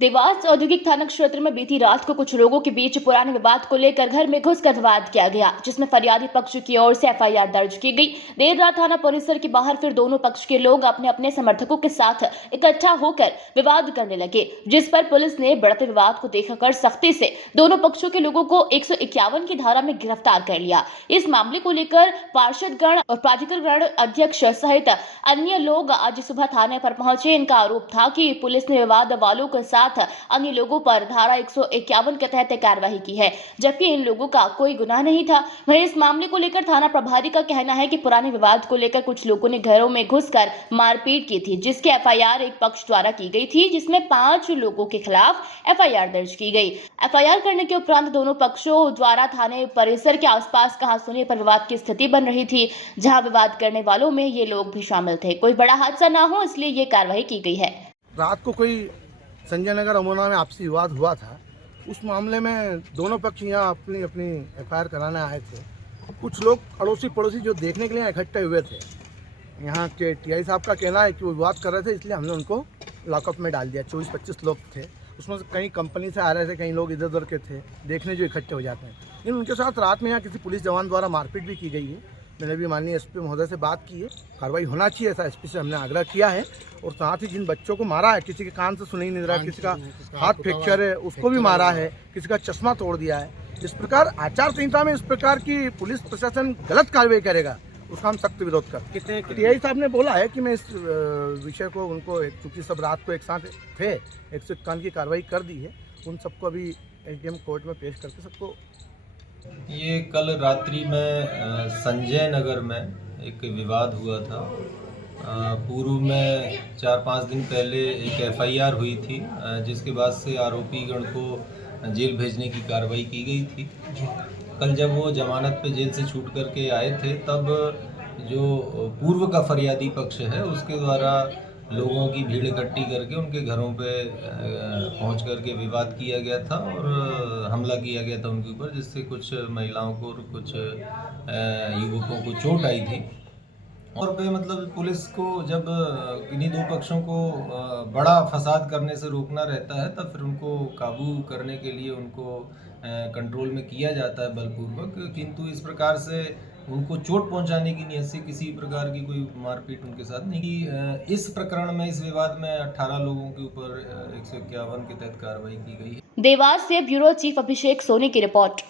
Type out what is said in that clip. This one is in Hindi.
देवास औद्योगिक थाना क्षेत्र में बीती रात को कुछ लोगों के बीच पुराने विवाद को लेकर घर में घुसकर विवाद किया गया, जिसमें फरियादी पक्ष की ओर से एफआईआर दर्ज की गई। देर रात थाना परिसर के बाहर फिर दोनों पक्ष के लोग अपने अपने समर्थकों के साथ इकट्ठा होकर विवाद करने लगे, जिस पर पुलिस ने बढ़ते विवाद को देखकर सख्ती से दोनों पक्षों के लोगों को 151 की धारा में गिरफ्तार कर लिया। इस मामले को लेकर पार्षदगण और प्राधिकरण अध्यक्ष सहित अन्य लोग आज सुबह थाने पर पहुंचे। इनका आरोप था कि पुलिस ने विवाद वालों के साथ अन्य लोगों पर धारा 151 के तहत कार्रवाई की है, जबकि इन लोगों का कोई गुनाह नहीं था। वहीं इस मामले को लेकर थाना प्रभारी का कहना है कि पुराने विवाद को लेकर कुछ लोगों ने घरों में घुसकर मारपीट की थी, जिसकी एफआईआर एक पक्ष द्वारा की गई थी, जिसमें 5 लोगों के खिलाफ एफआईआर दर्ज की गई। एफआईआर करने के उपरांत दोनों पक्षों द्वारा थाने परिसर के आसपास कहासुनी पर विवाद की स्थिति बन रही थी, जहां विवाद करने वालों में ये लोग भी शामिल थे। कोई बड़ा हादसा ना हो, इसलिए ये कार्रवाई की गई है। रात को कोई संजय नगर अमोना में आपसी विवाद हुआ था। उस मामले में दोनों पक्ष यहाँ अपनी अपनी एफआईआर कराने आए थे। कुछ लोग अड़ोसी पड़ोसी जो देखने के लिए इकट्ठे हुए थे, यहाँ के टीआई साहब का कहना है कि वो विवाद कर रहे थे, इसलिए हमने उनको लॉकअप में डाल दिया। 24-25 लोग थे, उसमें से कई कंपनी से आ रहे थे, कई लोग इधर उधर के थे देखने जो इकट्ठे हो जाते हैं। लेकिन उनके साथ रात में यहाँ किसी पुलिस जवान द्वारा मारपीट भी की गई है। मैंने भी माननीय एसपी महोदय से बात की है, कार्रवाई होना चाहिए, ऐसा एसपी से हमने आग्रह किया है। और साथ ही जिन बच्चों को मारा है, किसी के कान से सुनाई नहीं रहा, किसी का हाथ फ्रैक्चर है, उसको भी मारा है, किसी का चश्मा तोड़ दिया है। इस प्रकार आचार संहिता में इस प्रकार की पुलिस प्रशासन गलत कार्रवाई करेगा, उसका हम सख्त विरोध करते। टीआई साहब ने बोला है कि मैं इस विषय को उनको, चूँकि सब रात को एक साथ थे, 151 की कार्रवाई कर दी है, उन सबको अभी एसडीएम कोर्ट में पेश करके सबको। ये कल रात्रि में संजय नगर में एक विवाद हुआ था। पूर्व में 4-5 दिन पहले एक एफआईआर हुई थी, जिसके बाद से आरोपी गण को जेल भेजने की कार्रवाई की गई थी। कल जब वो जमानत पे जेल से छूट करके आए थे, तब जो पूर्व का फरियादी पक्ष है उसके द्वारा लोगों की भीड़ इकट्ठी करके उनके घरों पे पहुंच करके विवाद किया गया था और हमला किया गया था उनके ऊपर, जिससे कुछ महिलाओं को और कुछ युवकों को चोट आई थी। और पे मतलब पुलिस को जब इन्हीं दो पक्षों को बड़ा फसाद करने से रोकना रहता है, तब फिर उनको काबू करने के लिए उनको कंट्रोल में किया जाता है बलपूर्वक। किंतु इस प्रकार से उनको चोट पहुंचाने की नियत से किसी प्रकार की कोई मारपीट उनके साथ नहीं की। इस प्रकरण में, इस विवाद में 18 लोगों के ऊपर 151 के तहत कार्रवाई की गई है। देवास से ब्यूरो चीफ अभिषेक सोनी की रिपोर्ट।